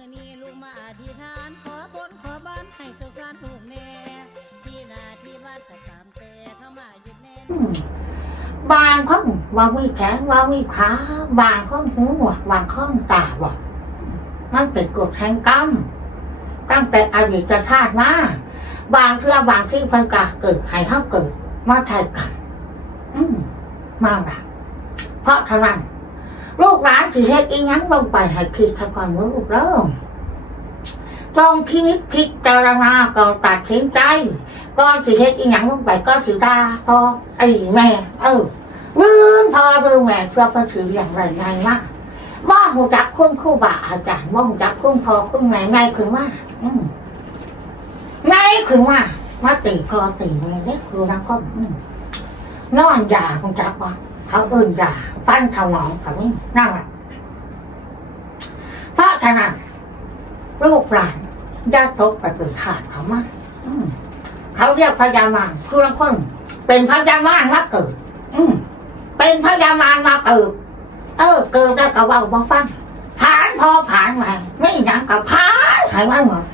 อนี้ลูกมาอธิษฐาน ขอบนขอบ้านให้สุขสันต์ลูกแน่ที่นาที่บ้านก็ตามแต่เข้ามายึดแน่นอืมบางคนว่ามีแขนว่ามีขาบางคนหูหนวกบางคนตาบอดมันเป็นกฎแห่งกรรมตั้งแต่อดีตชาติมาบางเทื่อบางที่เพันกาเกิดให้เขาเกิดมาไทยกันอืมมากนะเพราะฉะนั้น ลูกหลานที่เฮ็ดอีหยังลงไปให้คิดถ้าก่อนว่าลูกเริ่มต้องคิดพิจารณาก่อนตัดสินใจก็สิเฮ็ดอีหยังลงไปก็สิด่าพอไอ้แม่เออลืมพอลืมแม่เพื่อเพิ่นถืออย่างไรไงวะบ่าหูจักคุณครูบาอาจารย์บ่าหูจักคุณพ่อคุณแม่ไงขึ้นมาอืมไงขึ้นมามาตีพ่อตีแม่เด้ครูนังคนอนอนยาคงจักว่า เขาเอิ้นยาปั้นถนอมเขานี่นั่งละเพราะฉะนั้นลูกหลานอย่าตกไปเป็นขาดเขามาอืมเขาเรียกพญามารคือบางคนเป็นพญามารมาเกิด อืมเป็นพญามารมาเกิด เออ เกิดได้ก็เว่าบ่ฟังผ่านพอผ่านมาไม่ยังกับผ่านหายมาหมด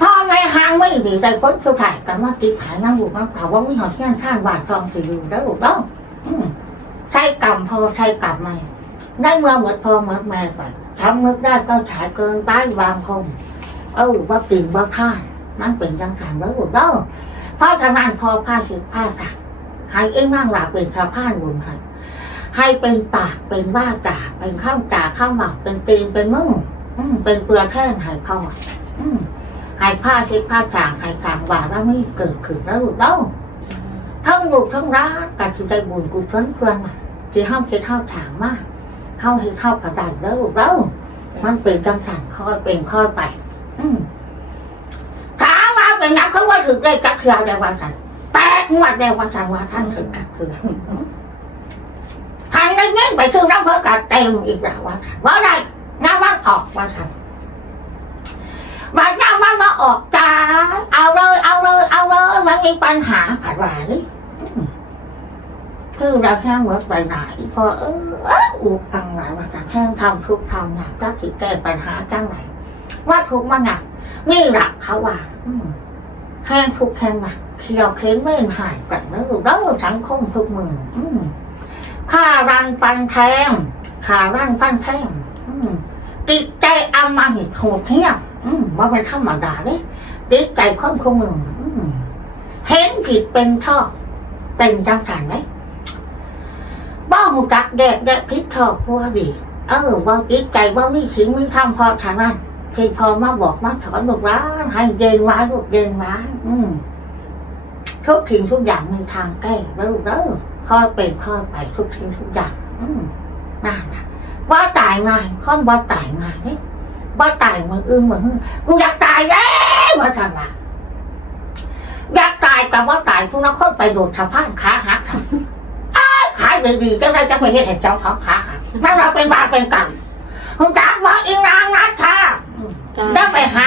พ่อแม่หางไม่ดีใจพ้นคือถ่ายกันมากินหายน้ำบุกน้ำเปล่าว่ามีหอดเที่ยงท่านบาททองสิอยู่ได้หรือเปล่า ใช้กรรมพอใช้กรรมไม่ได้เมื่อหมดพอหมดแม่ไปทำมึกได้ก็ฉายเกินไปวางคงเออว่าปิ่นว่าท่านมันเป็นจังการเด้อลูกเด้อพราะฉะนั้นพอผ้าสิผ้าค่ะให้เอ็งนั่งหลับเป็นชาวผ้านบุญให้ให้เป็นปากเป็นว่าตาเป็นข้ามตาข้ามหมากเป็นตีนเป็นมืออืมเป็นเปลือกแท่นให้พ่ออืมให้ผ้าสิบผ้าจางให้จางว่าแล้วไม่เกิดขึ้นแล้วลูกเด้อ ทั้งลูกทั้งร้านการที่ได้บุญกุศลเพื่อนน่ะที่ห้ามเช็ดเท้าฉางมากเท้าเฮ็ดเท้ากระไดแล้วลูกเด้อมันเป็นจังการค่อยเป็นค่อยไป อืมถามว่าเป็นนักเขาว่าถึงได้กักเสือได้ว่าสันแปดงวดได้ว่าสันว่าท่านถึงกักเสือท่านได้เงินไปซื้อน้ำเพิ่มกัดเต็มอีกแล้วว่าสันว่าได้น้ำมันออกว่าสันบาดน้ำมันมาออกจ้าเอาเลยเอาเลยเอาเลยมันมีปัญหาผัดว่านี่ คือเราแค่เมื่อไปไหนพอเออเอออุกอังหลายว่าสันแห้งทำทุกทำหนักก็คิดแก้ปัญหาจังไหนว่าทุกมันหนักนี่หลักเขาว่าแห้งทุกแห้งอะเขียวเค้นไม่หายกันแล้วลูกแล้วสังคมทุกมือข้ารันฟันแทงข้ารันฟันแทงติดใจอามาหิตโหดเที่ยงอืมว่าเป็นธรรมดาเด้ติดใจคนคงมือเห็นผิดเป็นชอบเป็นจังสันไหม บ้าหูจักแดกแดกพิษชอบพวดีเออว่าติดใจว่ามีสิ่งมีธรรมพอทางนั้นที่พอมาบอกมาถอนลูกร้านให้เย็นว้ลูกเย็นว้อืมทุกทิ้งทุกอย่างมีทางแก้แล้วลูกเด้อค่อยเป็นค่อยไปทุกทิ้งทุกอย่าง อืมนั่นนะว่าตายง่ายค่อนว่าตายง่ายเนี่ยว่าตายมืออื่นมือนกูอยากตายแล้วว่าทำไมอยากตายกับว่าตายทุกนักคนไปโดดสะพานขาหักทำอ้าวขาย ดีๆจะได้จะไม่เห็นเห็นเจ้าของขาหักนั่นเราเป็นบาปเป็นกรรมคุณตาว่าอีนางนัทธาได้ไปหา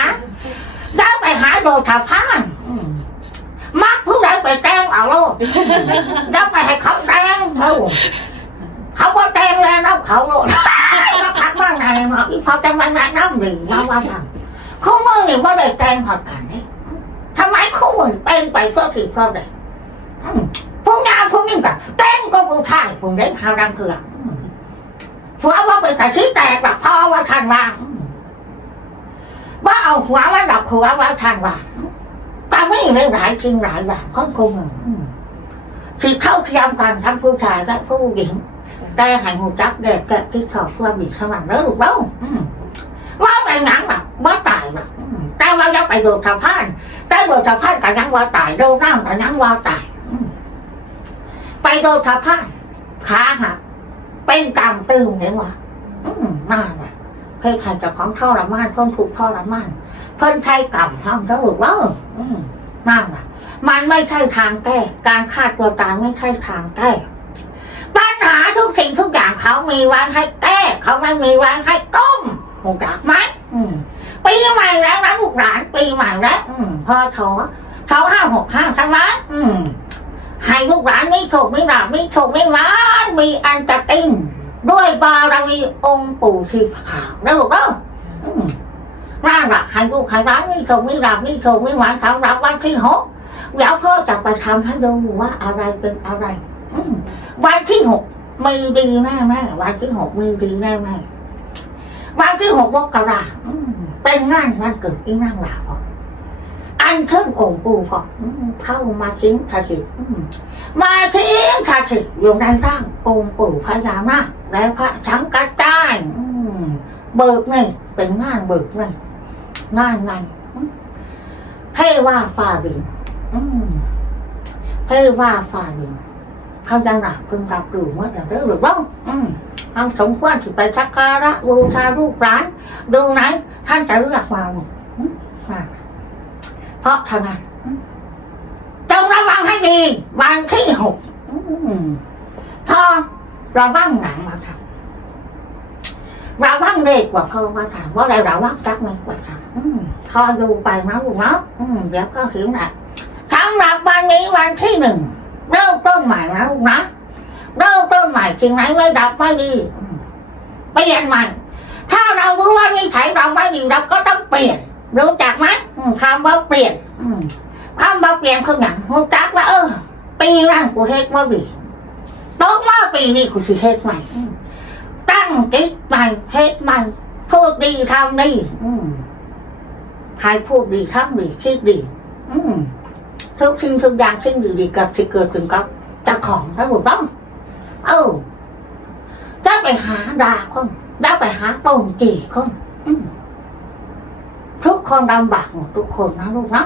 ได้ไปหาโดดถาพานอืมมักผู้ใดไปแต่งเอาโลดได้ไปให้เขาแต่งเอาเขาบ่แต่งแล้วน้ำเขาโลดมาทักว่าไงมาอีพอจะมาแนะนำหรือมาว่าทำคู่มือนี่ว่าได้แต่งหอดกันนี่ทำไมคู่มือเป็นไปเพื่อถือเพื่อใดอืมผู้งานผู้นิ่งกัน ผู้ชายผู้เด็กหารังเถื่อกหัวว่าเป็นแต่ชี้แตกแบบพ่อว่าทันว่าว่าเอาหัวมาดับหัวว่าทางว่าแต่ไม่ได้หลายจริงหลายอย่างคนคงที่เท่าเทียมกันทั้งผู้ชายและผู้หญิงแต่หายหูจักแดกแกะที่เขาตัวบีสมันแล้วลูกแล้วว่าไปหนังแบบว่าตายแบบแต่ว่าจะไปโดดสะพานแต่โดดสะพานกันยังว่าตายโดดน้ำกันยังว่าตาย ไปโดดสะพานขาหักเป็นกำตึงเห็นว่าอืมมากเลยเพื่อใครกับของทรมานเพิ่นถูกทรมานเพิ่นใช้กรรมห้องเท่าหรือว่าอืมมากนะมันไม่ใช่ทางแก้ การฆ่าตัวตายไม่ใช่ทางแก้ปัญหาทุกสิ่งทุกอย่างเขามีไว้ให้แก้เขาไม่มีไว้ให้ก้มหูดักไหมอืมปีใหม่แล้วนะลูกหลานปีใหม่แล้วอืมพอโถเขาห้าหกห้าใช่ไหมอืม ให้ลูกหลานไมีโชคมีลาภมีโชคมีหมานมีอันจะตินด้วยบารมีองค์ปู่ชีพขาวแล้วลูกเด้ออืมน่ารักให้ลูกให้ร้านนี่โชคไม่รับนี่โชคไม่หวานสำหรับวันที่หกเดี๋ยวพ่อจะไปทำให้ดูว่าอะไรเป็นอะไรวันที่หกมีดีแน่แน่วันที่หกมีดีแน่แน่วันที่หกมกราอืมเป็นงานวันเกิดที่นั่งหลาพอ นเครื่ององค์ปู่พอเข้ามาทิ้งทาสิทอืมาทิ้งทาสิทอยู่ในร่างองค์ปู่พญานาคและพระสังกัจจายเบิกเงินเป็นงานเบิกเงินงานไงเทว่าฝ่าบินเทว่าฝ่าบินพญานาคเพิ่งรับรู้เมื่อไหร่หรือเปล่าอืมเอาสมควรที่ไปสักการะบูชารูปร้านดูไหนท่านจะเลือกมาอืมมา เพราะเท่านั้นจงระวังให้ดีวันที่หกพอระวังหนังมาทำระวังเด็กกว่าเขาว่าถามว่าอะไรระวังจักไม่กว่าทำอืมคอยดูไปนะลูกเนาะเดี๋ยวก็เห็นแหละทั้งหลับวันนี้วันที่หนึ่งเริ่มต้นใหม่นะลูกนะเริ่มต้นใหม่สิ่งไหนไม่ดับไม่ดีเปลี่ยนใหม่ถ้าเรารู้ว่านิสัยเราไม่ดีเราก็ต้องเปลี่ยน รู้จักไหมอืมคำว่าเปลี่ยน อืมคำว่าเปลี่ยนคืออย่างรู้จักว่าเออปีนั้นกูเฮ็ดว่าดีตกมาปีนี้กูสิเฮ็ดใหม่อืมตั้งจิตใหม่เฮ็ดใหม่พูดดีทำดีอืมให้พูดดีทำดีคิดดี อืมทุกสิ่งทุกอย่างสิ่งดีๆกับที่เกิดขึ้นกับเจ้าของแล้วถูกต้องเออได้ไปหาดาคนได้ไปหาปมจีคนอืมทุก คนลำบากหมดทุกคนนะลูกนะ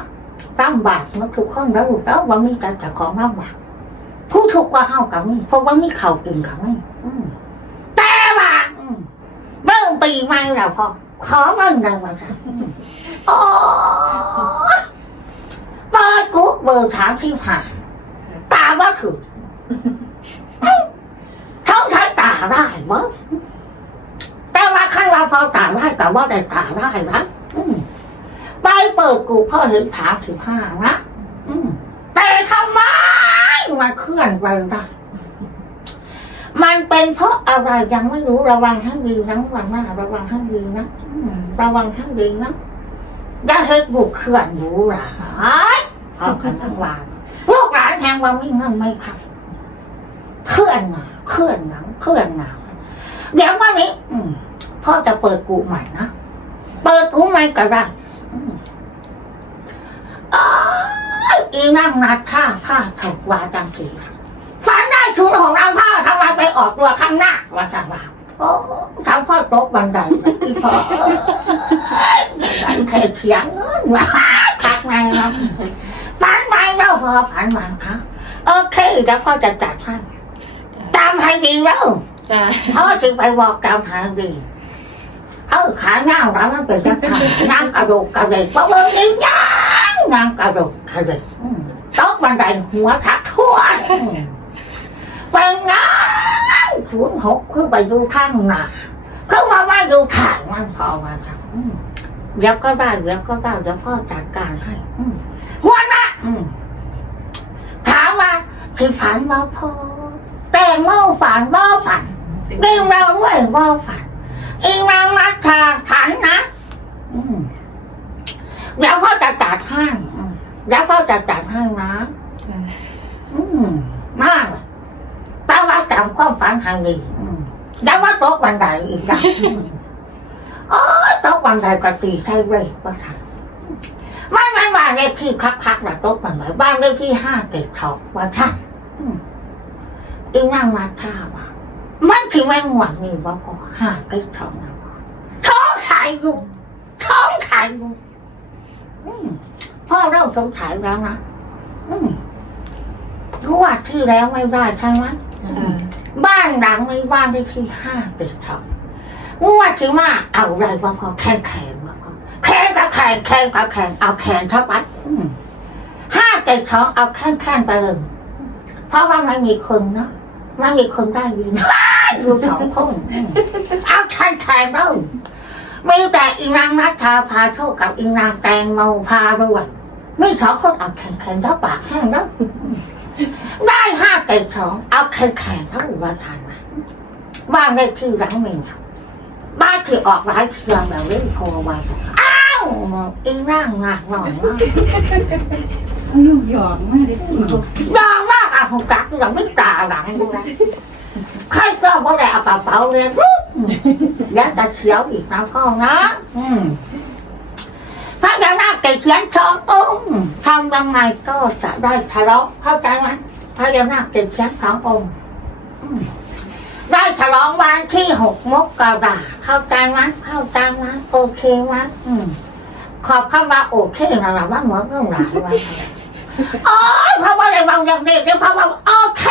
ลำบากหมดทุกคนแล้วลูกแล้วว่ามีแต่เจ้าของลำบากผู้ทุกข์กว่าเฮากับมีเพราะว่ามีเข่ากินกับมีแต่ว่าอืมเริ่มปีใหม่แล้วพอขอเงินได้ไหมจ๊ะโอ้เปิดกุ๊กเบอร์ถามที่ผ่านตาว่าถือช่องใช้ตาได้มั้งแต่ว่าขั้นเราพอตาได้แต่ว่าได้ตาได้นะอืม เปิดกูพ่อเห็นถามสิบห้านะแต่ทำไมมันเคลื่อนไปได้มันเป็นเพราะอะไรยังไม่รู้ระวังให้ดีนะวันหน้าระวังให้ดีนะระวังให้ดีนะอย่าเฮ็ดบุกเคลื่อนรูหราเอากันทั้งวันลูกหลานแทงว่าไม่เงินไม่ขับเคลื่อนมาเคลื่อนหนังเคลื่อนหนังเดี๋ยววันนี้พ่อจะเปิดกูใหม่นะเปิดกูใหม่ก็ได้อืมอ้าย อีนั่งนัดท่าผ้าถกวาจังสีฝันได้ชุดของเราผ้าทำไมไปออกตัวข้างหน้าว่าสังว่าโอ้ทำพ่อตกบันไดอีพ่อเอ้ยบันไดแค่เขียงเงินว่าพักไงเนะฝันไปแล้วพอฝันมาอะโอเคเดี๋ยวพ่อจะจัดให้ตามให้ดีแล้วพราะถึงไปบอกตามหาดีเออขาเงาแล้วมันเป็นยังไงนั่งกระดดกกระเดกเพราะเบิ่งอีกยั งนั่งกระโดดกระเดกอืมตกบันไดหัวทักทั่วอืมเป็นศูนย์หกคือไปดูข้างหน้าคือว่าไม่ดูทางมันพอมาครับเดี๋ยวก็ได้เดี๋ยวก็ได้เดี๋ยวพ่อจัดการให้หัวหน้าถามว่าคือฝันบ่พอแต่งโม่ฝันบ่ฝันเรื่องเราด้วยบ่ฝันอีนางนัทธาขันนะ อืม เดี๋ยวพ่อจะจัดให้อืมเดี๋ยวพ่อจะจัดให้นะ อืมมากเลยแต่ว่าจำความฝันให้ดีอืมเดี๋ยวว่าตกบันไดอีกนะอืมโอ้ยตกบันไดก็ตีใช่เว้ยว่าทันไม่ไม่บ้านเลขที่คักๆนะตกบันไดบ้านเลขที่ห้าเจ็ดสองว่าทันอืมอีนางนัทธาว่ามันถึงไม่หวานนี่ว่าพอหาใกล้ท้องนะท้องถ่ายอยู่ท้องถ่ายอยู่อืม พ่อเริ่มสงสัยแล้วนะอืมงวดที่แล้วไม่ได้ใช่ไหมบ้านหลังนี้บ้านเลขที่ห้าติดท้องงวดที่มาเอาอะไรว่าพอแขนแขนว่าพอแขนกับแขนแขนกับแขนเอาแขนเข้าไปอืมห้าติดท้องเอาแขนแขนไปเลยเพราะว่ามันมีคนเนาะมันมีคนได้ยินอยู่สองคนอืมเอาชันแทนเรา มีแต่อีนางนัทธาพาโชคกับอีนางแตงโมพารวยมีสองคนเอาแข่งแข่งแล้วปากแห้งแล้วได้ห้าเต็สองเอาแข่งแข่งแล้วอุทานมาบ้านเลขที่หลังหนึ่งบ้านที่ออกร้ายเพียงแบบนี้โทรมาอ้ายอีร่างหนักหน่อยมากลูกหยอกมากเลยยอมมากอะของกักเราไม่ตาหลังดูนะใครก็บ่ได้เอากระเป๋าเรียนปุ๊บ แล้วจะเขียวอีกนะพ่อนะอืมพระยานาคเกเขียนทององค์ทำยังไงก็จะได้ทะเลาะเข้าใจไหมพระยานาคเกเขียนทององค์อืมได้ฉลองวันที่หกมกราเข้าใจไหมเข้าใจไหมโอเคไหมอืมขอบคำว่าโอเคนะเราว่าเหมือนเรื่องหลายวันโอ้ยเพราะว่าอะไรบางอย่างเด็กเนี่ยเพราะว่าโอเค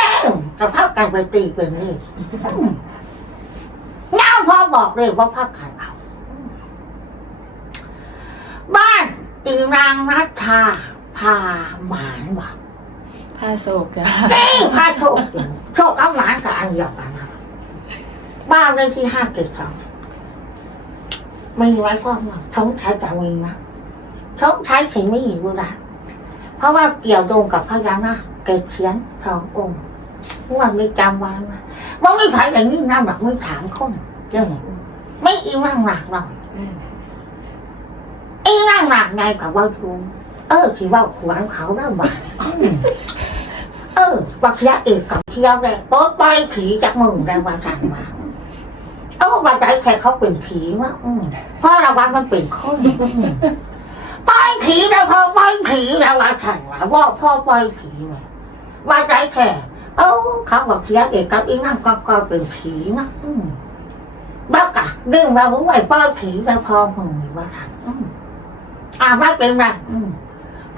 จะพักกันไปตีเป็นนี่อืมเงา พอบอกเลยว่าพักกันเอาอืมบ้านอีนางนัทธาพาหมานบอกผ้าโศกจ้ะนี่พาโชคโชคกับหมานกับอันเดียวกันนะบ้านเลขที่ห้าเจ็ดสองไม่ไว้พ่อมาท้องใช้แต่มีนะท้องใช้ถึงไม่อยู่ละเพราะว่าเกี่ยวโดงกับพญานาคเกศเขียนสององค์ว่าไม่จำไว้นะว่าไม่ใช่แบบนี้น้ำหนักไม่ถามคน เรื่องนี้ไม่อีนั่งหนักหรอกอีนั่งหนักไงกับว่าทูเออที่ว่าขวานเขาเริ่มบาดเออวักยะเอกกับเที่ยวแรกโป๊ะไปผีจากมึงได้ว่าสั่งมาเออว่าใจแค่เขาเป็นผีวะอืมเพราะเราว่ามันเป็นคนอืมปล่อยผีแล้วพอปล่อยผีแล้วว่าฉันว่าว่าพ่อปล่อยผีไงว่าใจแค่เอ้าเขาบอกเพียเอกกับอีนั่งก็ก็เป็นผีนะอืม บ้ากะดึงเรารู้ไว้ปล่อยผีแล้วพอมึงว่าฉันอืมอ่าไม่เป็นไร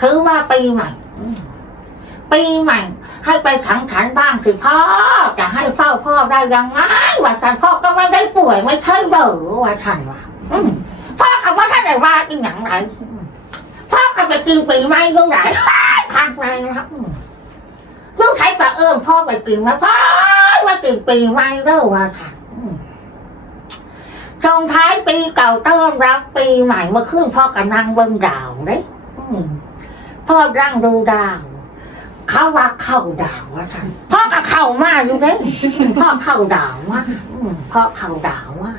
ถือว่าปีใหม่ปีใหม่ ให้ไปขังขันบ้างสิพ่อจะให้เฝ้าพ่อได้ยังไงว่าฉันพ่อก็ไม่ได้ป่วยไม่ใช่เหรอว่าฉันว่าพ่อคำว่าท่านไหนว่าอีหยังไรพ่อขับไปกินปีใหม่ลูกไหนข้างในนครับลูกใช้ตะเอิญพ่อไปกินนะพ่อมากินปีใหม่เด้อว่าค่ะ ส่งท้ายปีเก่าต้อนรับปีใหม่เมื่อคืนพ่อกำลังเบิ่งดาวเด้อืมพ่อร่างดูดาว เขาว่าเข้าดาวว่าท่านพ่อก็เข้ามาอยู่เด้พ่อเข้าดาวว่าพ่อเข้าดาวว่า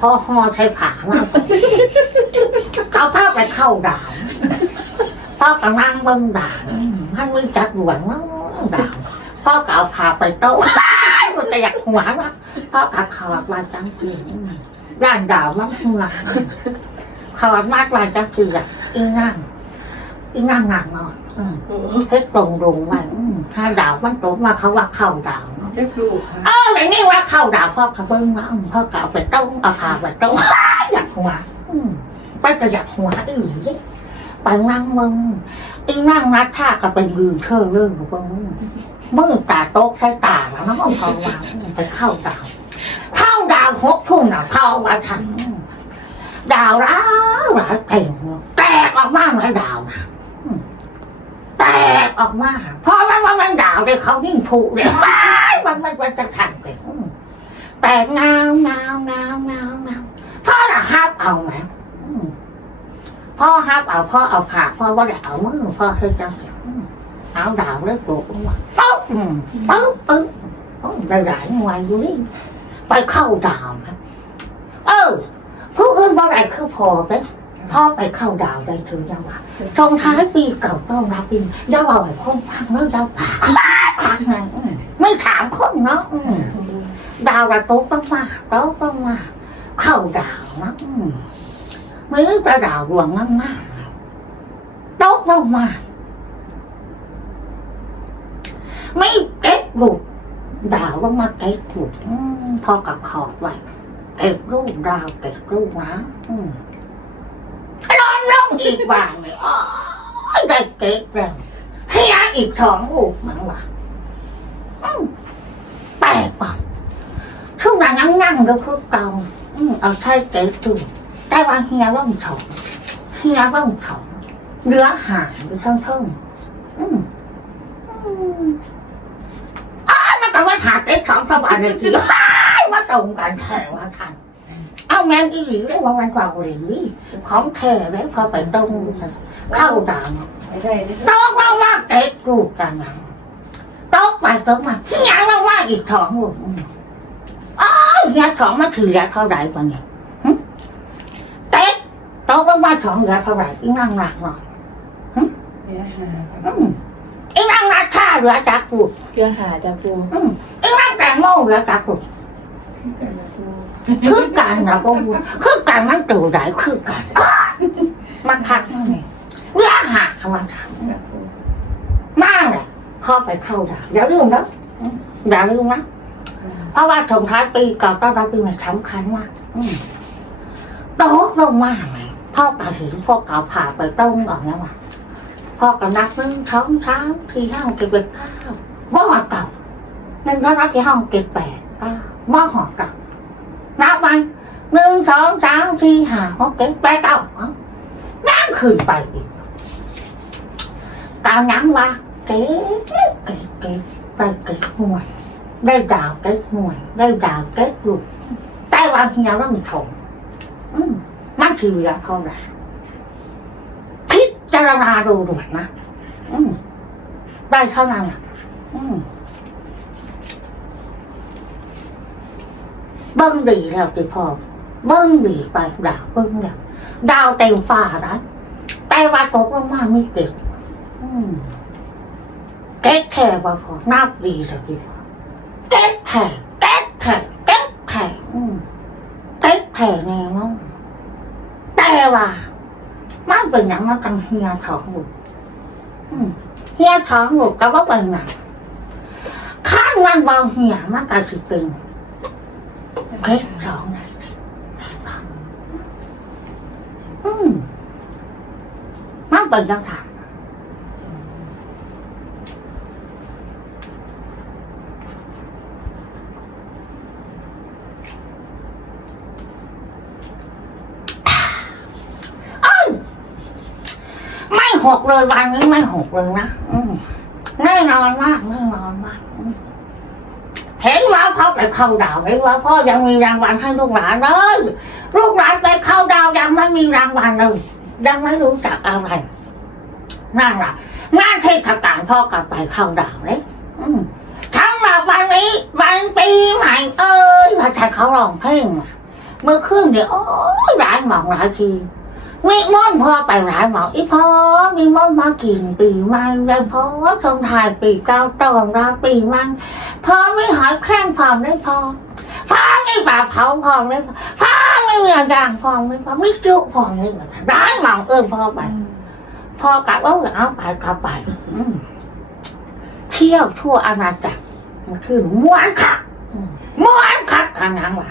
พ่อหอใช้ผาว่าเขาพาไปเข้าดานพ่อกำลังเบิ่งด่านมันมีจัดหลวงเนาะดานพ่อก็เอาพาไปโต๊ะ มันจะอยากหัววะพ่อก็ขอดมาจังกีย่านดาวมันหัวขอดมากมาจังกีอะอีนั่งอีนั่งหนักเนาะอืมเฮ็ดตรงลงไว้อืมถ้าดาวมันตกมาเขาว่าเข้าดาวเนาะจะลูกค่ะเออแต่นี่ว่าเข้าดาวพ่อเขาเบิ่งว่าพ่อก็เอาไปต้มเอาพาไปต้มอยากหัวไปก็อยากหัวอีหลีไปนั่งมึงอีนั่งนัดท่าก็ไปยืนเชิงเรื่องของมึง มือตาโต๊ะใช้ตาแล้วน้องพอวางไปเข้าดาว เข้าดาวหกทุ่มน่ะเข้าว่าทันดาวร้าวร้าวเต่งแตกออกมาเหมือนดาวนะแตกออกมาพราะมันว่ามันดาวเลยเขายิ่งผูเลยมันมันมันจะทันไปแตกงาเงาเงาเงาเงาพ่อละฮับเอาไหมพ่อฮับเอาพ่อเอาผ่าพ่อว่าเอามือพ่อเคยจังเสีย อืมเอาดาวแล้วตัวออกมาปึ๊บอืมปึ๊บปึ๊บโอ้ยไปเข้าดาวครับ เออ ผู้อื่นบ่ได้คือพอเด้พ่อไปเข้าดาวได้ถึงยังว่าชงท้ายปีเก่าต้อนรับปีใหม่อย่าเอาไอ้คนฟังเนื้อดาวปากครั้งนั้นไม่ถามคนเนาะดาวระตกต้องมาโตกต้องมาเข้าดาวนะไม่รู้จะดาวดวงมากมากตกลงมา ไม่เก็ตลูกดาวลงมาเก็ตลูกพอกับขอดไว้เก็ตลูกดาวเก็ตลูกนะอืมร้อนลงอีกวางเลยอ๋อได้เก็ตแล้วเฮียอีกสองลูกมันว่ะอืมแปลกว่ะทุกอย่างนั่งนั่งก็คือเก่าอืมเอาใช่เก๋ตูได้ว่าเฮียร่องถองเฮียร่องถองเนื้อหายไปทั้งเท่งอืมอื มอ้าวมันก็ว่าหาเก๋สองสวรรค์เลยทีอ้ายว่าตรงกันแท้ว่าทันเอาแมนอีหลีได้ว่าวันกว่าหลีของแท้ได้พอไปตรงเข้าดาวไม่ได้ได้ตกลงมาเก๋ตูกันนะตกไปตกมาเฮียร่องว่าอีกถองลูกอืมเฮียของมาถือยาเท่าไหร่กว่าเนี่ยหึเต็ดตกลงมาสองเหลือเท่าไหร่อีนั่งหนักหน่อยเรือหาอืมอีนั่งหนักชา เหลือจักรูเรือหาจ้ะปูอืมอีนั่งแตงโมเหลือจักรูคือกันละปูคือกันนะพ่อบุญคือกันมันตู่ไหนคือกันมันทักนั่นเองเรือหามันทักละปูมากเลยพ่อไปเข้าด่าอย่าลืมนะอืมอย่าลืมนะเพราะว่าสงท้ายปีกับต้อนรับปีใหม่สำคัญมากอืมตกลงมาเลยพ่อกระถินพ่อเก่าผ่าไปต้งก่อนนะว่า พ่อก็นับหนึ่งสองสามสี่ห้าหกเจ็ดเก้าบ่หอดเก่าหนึ่งก็นับที่ห้องเจ็ดแปดเก้าบ่หอดเก่านับไปหนึ่งสองสามสี่ห้าหกเจ็ดแปดเก้านั่งขึ้นไปอีกตามยังว่าเก๋เก๋เก๋ไปเก๋หวยได้ดาวเก๋หวยได้ดาวเก๋ลูกแต่ว่าเฮียเราไม่ถงมมันคือเวลาเท่าไหร่ารณาดูด่วนนะอืมได้เท่านั้นอะ อืมเบิ้งดีแล้วติพอเบิ้งดีไปดาวเบิ้งแล้วดาวเต็มฟ้านะแต่ว่าตกลงมาไม่เก็บอืมเก๊กแท่บ่พอนับดีสักทีพอเก๊กแท่เก๊กแท่เก๊กแท่อืมเก๊กแท่แน่มั้งแต่ว่า มาเป็นอย่างมาตังเฮียท้องลูกเฮียท้องลูกก็ว่าเป็นหนังขั้นมันบางเฮียมาตาสิเป็นเก๊กสองไหนอืมมันเป็นยังไง ไม่ห กเลยวันนี้ไม่หกเลยนะอืมแน่นอนมากแน่นอนมากอืมเห็นว่าพ่อไปเข้าดาวเห็นว่าพ่อยังมีรางวัลให้ลูกหลานเลยลูกหลานไปเข้าดาวยังไม่มีรางวัลเลยยังไม่รู้จักอะไรนั่นแหละงานเทศกาลพ่อกลับไปเข้าดาวเลยอืมทั้งมาวันนี้ วันปีใหม่เอ้ยพระชายเขาร้องเพลงอะเมื่อคืนเดี๋ยโอ้ยหลายหมองหลายที มีมอนพอไปหลายหมออีพอมีมอนมากินปีใหม่เลยพอสงถ่ายปีเก้าตอนรับปีใหม่พอไม่หอยแข้งพร้อมได้พอพอไม่ปลาเผาพร้อมได้พอพอไม่เมียย่างพร้อมได้พอไม่จุพร้อมได้หมือนกันร้ายหมองเอิญพอไปพอกลับว่าเอาไปกลับไปเที่ยวทั่วอาณาจักรมันคือม้วนคักม้วนคักทางนั้นว่ะ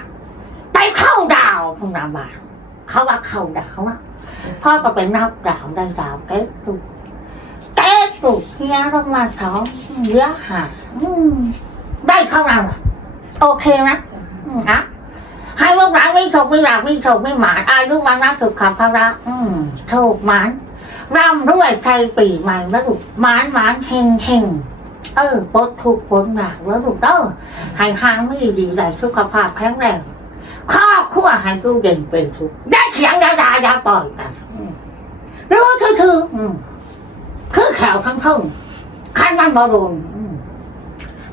ไปเข้าดาวพงนามบาเขาว่าเข้าดาวนะ พ่อก็ไปนับดาวได้ดาวเก๊กตุกเก๊กตุกเฮียลงมาสองเหลือหาได้เข้าเราล่โอเคนะอืมนะให้ลูกหลานไม่โชคไม่หลับไม่โชคไม่หมานอายุวันนัสุขภาระอืมโชคหมานร่ำรวยใจปีใหม่แล้วลูกหมานหมานเฮงเฮงเออปดทุกข์ปลดหนักแล้วลูกเด้อให้หางไม่ดีได้สุขภาพแข็งแรง ข้อขั้วให้ตู้เย็นเป็นทุกข์ได้เขียงยาดายาปล่อยกันรู้คือคือคือแขวทั้งท่งขั้นมันบอโดนอืม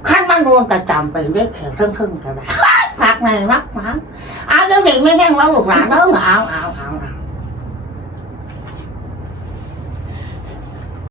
คันมันรวมแต่จำไปได้แขวทั้งท่งก็ได้ผักในนักมักเอาเดี๋ยวนี้ไม่แห้งแล้วลูกหลานเออเอาเอาเอา